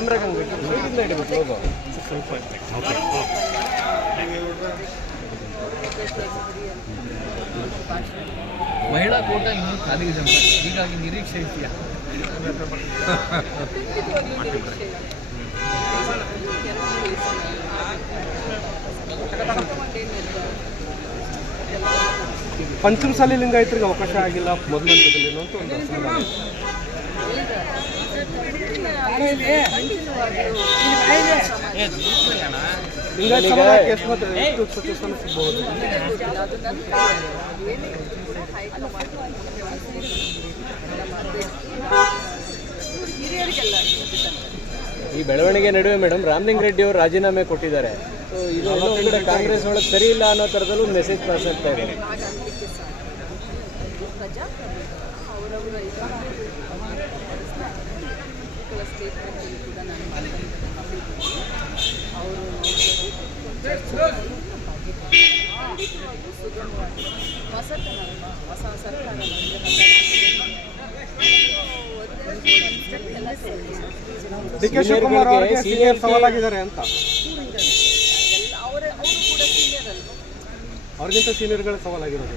ಕ್ಯಾಮ್ರಾಗೆ ಹಂಗೆ ಸೈಡಿಂದ ಹಿಡಿಬೇಕು ಲೋಗೋ ಸ್ವಲ್ಪ. ಮಹಿಳಾ ಕೋಟ ಇನ್ನೂ ಖಾಲಿ ಇದೆ, ಹೀಗಾಗಿ ನಿರೀಕ್ಷೆ ಇದೆಯಾ? ಪಂಚಮಸಾಲಿ ಲಿಂಗಾಯತರಿಗೆ ಅವಕಾಶ ಆಗಿಲ್ಲ ಮೊದಲು ಹಂತದಲ್ಲಿ ಅಂತ ಒಂದು ಅಸಮಾಧಾನ. ಲಿಂಗಾಯತ ಸಮಾಜಕ್ಕೆ ಎಷ್ಟು ಸಚಿವ ಸಿಗಬಹುದು? ಈ ಬೆಳವಣಿಗೆ ನಡುವೆ ಮೇಡಮ್ ರಾಮಲಿಂಗ ರೆಡ್ಡಿ ಅವರು ರಾಜೀನಾಮೆ ಕೊಟ್ಟಿದ್ದಾರೆ. ಸೊ ಇದು ಕಡೆ ಕಾಂಗ್ರೆಸ್ ಒಳಗೆ ಸರಿ ಇಲ್ಲ ಅನ್ನೋ ಥರದಲ್ಲೂ ಮೆಸೇಜ್ ಪಾಸ್ ಆಗ್ತಾ ಇದೆ. ಡಿ ಕೆ ಶಿವಕುಮಾರ್ ಅವರಿಗೆ ಸೀನಿಯರ್ ಸವಾಲಾಗಿದ್ದಾರೆ ಅಂತ. ಅವ್ರಿಗಿಂತ ಸೀನಿಯರ್ಗಳ ಸವಾಲಾಗಿರೋದು.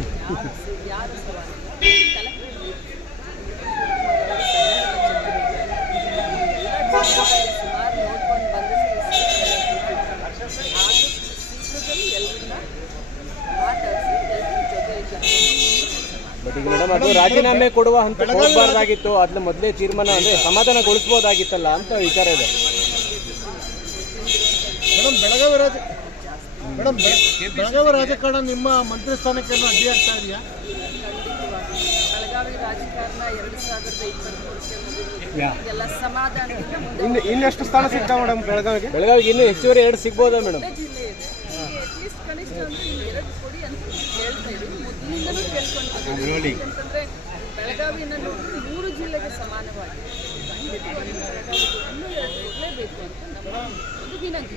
ಬಟ್ ಈಗ ಮೇಡಮ್ ಅದು ರಾಜೀನಾಮೆ ಕೊಡುವ ಹಂತಕ್ಕೆ ಹೋಗಬಾರ್ದಾಗಿತ್ತು, ಅದನ್ನ ಮೊದಲೇ ತೀರ್ಮಾನ ಅಂದರೆ ಸಮಾಧಾನಗೊಳಿಸ್ಬೋದಾಗಿತ್ತಲ್ಲ ಅಂತ ವಿಚಾರ ಇದೆ. ಬೆಳಗಾವಿ ರಾಜಕಾರಣ ನಿಮ್ಮ ಮಂತ್ರಿ ಸ್ಥಾನಕ್ಕೆ ಅಡ್ಡಿ ಆಗ್ತಾ ಇದೆಯಾ? ಬೆಳಗಾವಿ ರಾಜಕಾರಣ 2023 ಇನ್ನೆಷ್ಟು ಸ್ಥಾನ ಸಿಗ್ತಾವೆ ಮೇಡಮ್ ಬೆಳಗಾವಿಗೆ? ಇನ್ನೂ ಹೆಚ್ಚುವರಿ 2 ಸಿಗ್ಬೋದಾ ಮೇಡಮ್? ಜಿಲ್ಲೆ ಇದೆ, ಅಟ್ಲೀಸ್ಟ್ ಕನಿಷ್ಠ ಅಂದ್ರೆ 2 ಕೊಡಿ ಅಂತ ಹೇಳ್ತಾ ಇದ್ದೀವಿ. ಮೊದಲಿಂದಲೂ ಕೇಳ್ಕೊಂಡು ಯಾಕಂತಂದ್ರೆ ಬೆಳಗಾವಿನ 3 ಜಿಲ್ಲೆಗೆ ಸಮಾನವಾಗಿ ಖಂಡಿತವಾಗಿ ಬೆಳಗಾವಿಗೆ ಇನ್ನೂ 2 ಕೊಡಲೇಬೇಕು ಅಂತ ನಮ್ಮ ಒಂದು ವಿನಂತಿ.